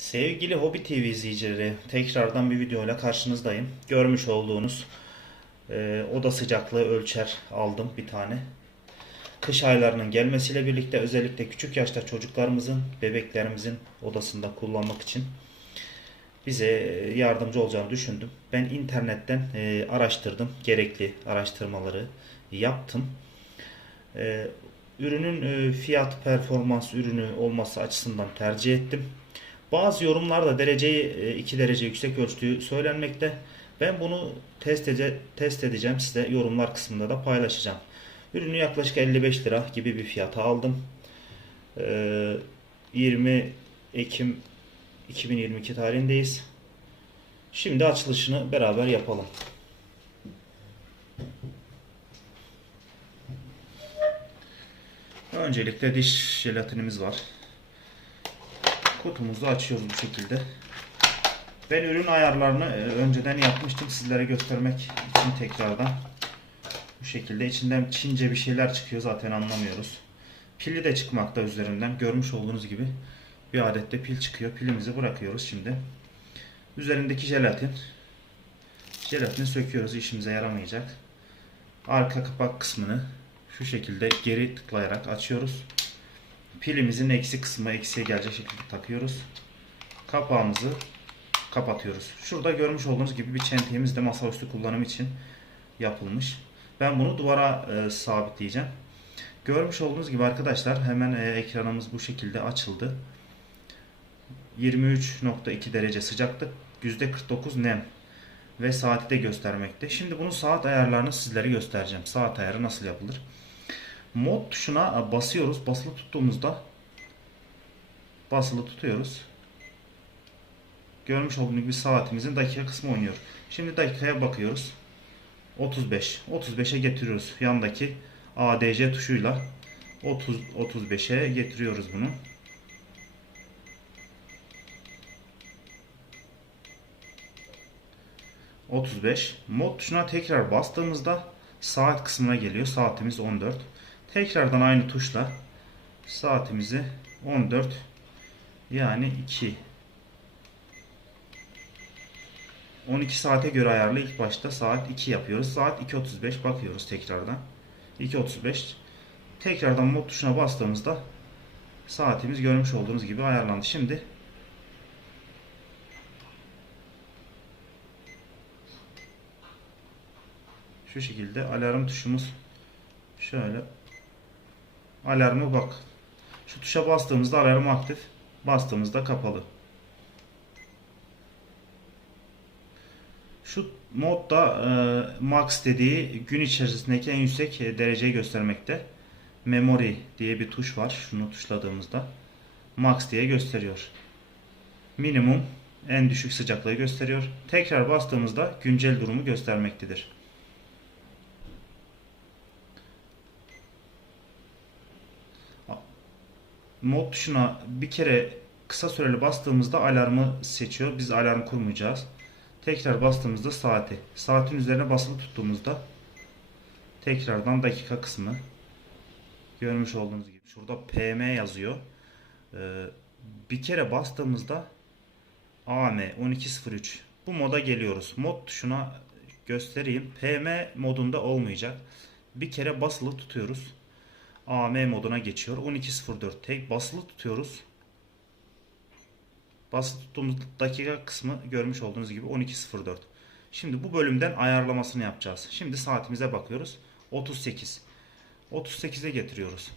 Sevgili Hobi TV izleyicileri, tekrardan bir videoyla karşınızdayım. Görmüş olduğunuz e, oda sıcaklığı ölçer aldım bir tane. Kış aylarının gelmesiyle birlikte özellikle küçük yaşta çocuklarımızın, bebeklerimizin odasında kullanmak için bize yardımcı olacağını düşündüm. Ben internetten e, araştırdım, gerekli araştırmaları yaptım. E, ürünün e, fiyat performans ürünü olması açısından tercih ettim. Bazı yorumlarda dereceyi 2 derece yüksek ölçtüğü söylenmekte. Ben bunu test, ede- test edeceğim size yorumlar kısmında da paylaşacağım. Ürünü yaklaşık 55 lira gibi bir fiyata aldım. Ee, 20 Ekim 2022 tarihindeyiz. Şimdi açılışını beraber yapalım. Öncelikle diş jelatinimiz var. Kutumuzu açıyoruz bu şekilde. Ben ürün ayarlarını e, önceden yapmıştım sizlere göstermek için tekrardan. Bu şekilde içinden Çince bir şeyler çıkıyor zaten anlamıyoruz. Pili de çıkmakta üzerinden. Görmüş olduğunuz gibi bir adette pil çıkıyor. Pilimizi bırakıyoruz şimdi. Üzerindeki jelatin. Jelatini söküyoruz işimize yaramayacak. Arka kapak kısmını şu şekilde geri tıklayarak açıyoruz. Pilimizin eksi kısmı eksiye gelecek şekilde takıyoruz. Kapağımızı kapatıyoruz. Şurada görmüş olduğunuz gibi bir çentiğimiz de masaüstü kullanım için yapılmış. Ben bunu duvara e, sabitleyeceğim. Görmüş olduğunuz gibi arkadaşlar hemen e, ekranımız bu şekilde açıldı. 23.2 derece sıcaklık, %49 nem ve saati de göstermekte. Şimdi bunun saat ayarlarını sizlere göstereceğim. Saat ayarı nasıl yapılır? Mod tuşuna basıyoruz. Basılı tuttuğumuzda basılı tutuyoruz. Görmüş olduğunuz gibi saatimizin dakika kısmı oynuyor. Şimdi dakikaya bakıyoruz. 35. 35'e getiriyoruz. Yandaki ADC tuşuyla 30 35'e getiriyoruz bunu. ...35. Mod tuşuna tekrar bastığımızda... ...saat kısmına geliyor. Saatimiz 14. Tekrardan aynı tuşla... ...saatimizi 14... ...yani 2... 12 saate göre ayarlı ilk başta saat 2 yapıyoruz. Saat 2.35 bakıyoruz tekrardan. 2.35 tekrardan mod tuşuna bastığımızda saatimiz görmüş olduğunuz gibi ayarlandı. Şimdi şu şekilde alarm tuşumuz şöyle alarmı bak şu tuşa bastığımızda alarm aktif bastığımızda kapalı. Şu modda e, max dediği gün içerisindeki en yüksek e, dereceyi göstermekte. Memory diye bir tuş var. Şunu tuşladığımızda max diye gösteriyor. Minimum en düşük sıcaklığı gösteriyor. Tekrar bastığımızda güncel durumu göstermektedir. Mod tuşuna bir kere kısa süreli bastığımızda alarmı seçiyor. Biz alarm kurmayacağız. Tekrar bastığımızda saati. Saatin üzerine basılı tuttuğumuzda tekrardan dakika kısmı görmüş olduğunuz gibi. Şurada PM yazıyor. Ee, bir kere bastığımızda AM 1203 bu moda geliyoruz. Mod tuşuna göstereyim. PM modunda olmayacak. Bir kere basılı tutuyoruz. AM moduna geçiyor. 1204 tek basılı tutuyoruz. Basılı tuttuğumuz dakika kısmı görmüş olduğunuz gibi 12.04. Şimdi bu bölümden ayarlamasını yapacağız. Şimdi saatimize bakıyoruz. 38. 38'e getiriyoruz.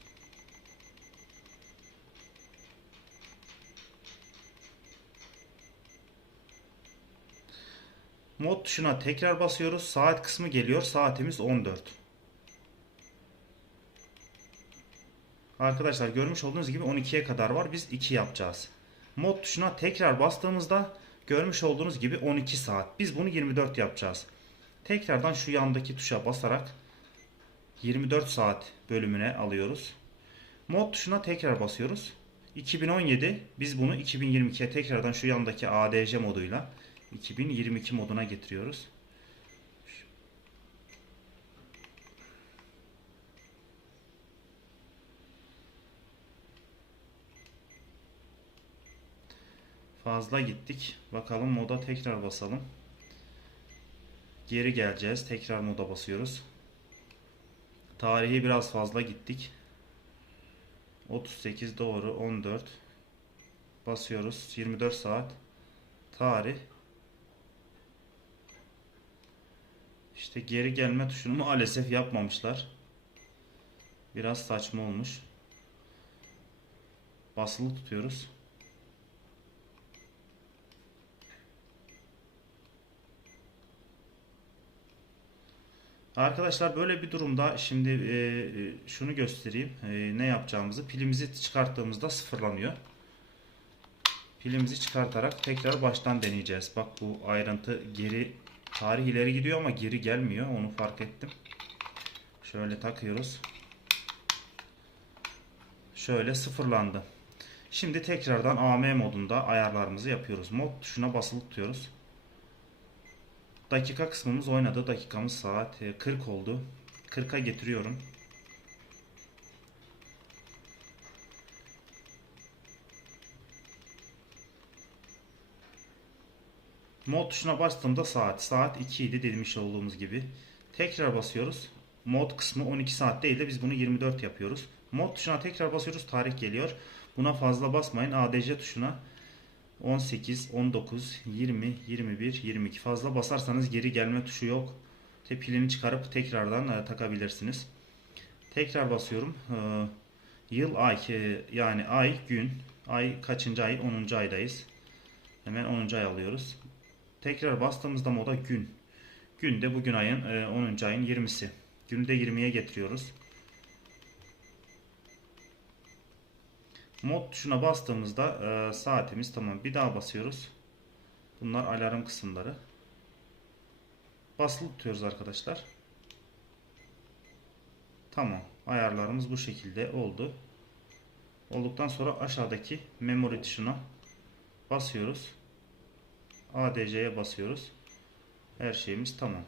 Mod tuşuna tekrar basıyoruz. Saat kısmı geliyor. Saatimiz 14. Arkadaşlar görmüş olduğunuz gibi 12'ye kadar var. Biz 2 yapacağız. Mod tuşuna tekrar bastığımızda görmüş olduğunuz gibi 12 saat. Biz bunu 24 yapacağız. Tekrardan şu yandaki tuşa basarak 24 saat bölümüne alıyoruz. Mod tuşuna tekrar basıyoruz. 2017 biz bunu 2022'ye tekrardan şu yandaki ADC moduyla 2022 moduna getiriyoruz. Fazla gittik. Bakalım moda tekrar basalım. Geri geleceğiz. Tekrar moda basıyoruz. Tarihi biraz fazla gittik. 38 doğru 14 basıyoruz 24 saat tarih işte geri gelme tuşunu maalesef yapmamışlar biraz saçma olmuş basılı tutuyoruz Arkadaşlar böyle bir durumda şimdi e, e, şunu göstereyim E, ne yapacağımızı pilimizi çıkarttığımızda sıfırlanıyor. Pilimizi çıkartarak tekrar baştan deneyeceğiz. Bak bu ayrıntı geri tarih ileri gidiyor ama geri gelmiyor onu fark ettim. Şöyle takıyoruz. Şöyle sıfırlandı. Şimdi tekrardan AM modunda ayarlarımızı yapıyoruz. Mod tuşuna basılı tutuyoruz. Dakika kısmımız oynadı. Dakikamız saat e, 40 oldu. 40'a getiriyorum. Mod tuşuna bastığımda saat. Saat 2 idi demiş olduğumuz gibi. Tekrar basıyoruz. Mod kısmı 12 saat değil de biz bunu 24 yapıyoruz. Mod tuşuna tekrar basıyoruz. Tarih geliyor. Buna fazla basmayın. ADC tuşuna 18, 19, 20, 21, 22 fazla basarsanız geri gelme tuşu yok. Te pilini çıkarıp tekrardan e, takabilirsiniz. Tekrar basıyorum. E, yıl, ay e, yani ay, gün, ay kaçıncı ay? 10. aydayız. Hemen 10. ay alıyoruz. Tekrar bastığımızda moda gün. Gün de bugün ayın e, 10. ayın 20'si. Günü de 20'ye getiriyoruz. Mod tuşuna bastığımızda e, saatimiz tamam. Bir daha basıyoruz. Bunlar alarm kısımları. Basılı tutuyoruz arkadaşlar. Tamam. Ayarlarımız bu şekilde oldu. Olduktan sonra aşağıdaki memory tuşuna basıyoruz. ADC'ye basıyoruz. Her şeyimiz tamam.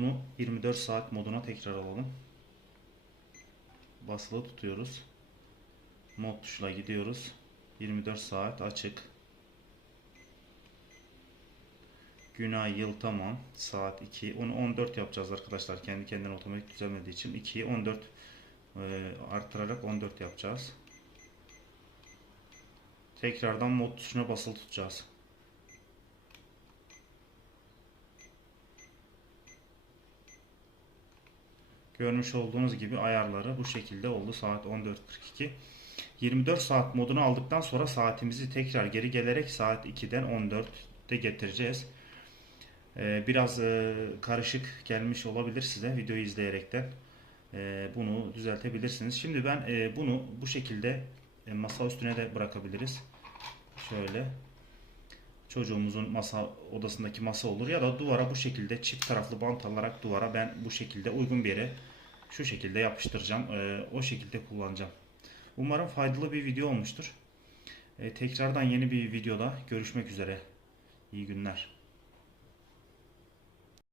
Bunu 24 saat moduna tekrar alalım. Basılı tutuyoruz. Mod tuşuna gidiyoruz. 24 saat açık. Gün ay yıl tamam. Saat 2. Onu 14 yapacağız arkadaşlar. Kendi kendine otomatik düzelmediği için 2'yi 14 e, arttırarak 14 yapacağız. Tekrardan mod tuşuna basılı tutacağız. Görmüş olduğunuz gibi ayarları bu şekilde oldu. Saat 14.42. 24 saat modunu aldıktan sonra saatimizi tekrar geri gelerek saat 2'den 14'te getireceğiz. Ee, biraz e, karışık gelmiş olabilir size videoyu izleyerekten. E, bunu düzeltebilirsiniz. Şimdi ben e, bunu bu şekilde e, masa üstüne de bırakabiliriz. Şöyle çocuğumuzun masa odasındaki masa olur ya da duvara bu şekilde çift taraflı bant alarak duvara ben bu şekilde uygun bir yere şu şekilde yapıştıracağım. Ee, o şekilde kullanacağım. Umarım faydalı bir video olmuştur. Ee, tekrardan yeni bir videoda görüşmek üzere. İyi günler.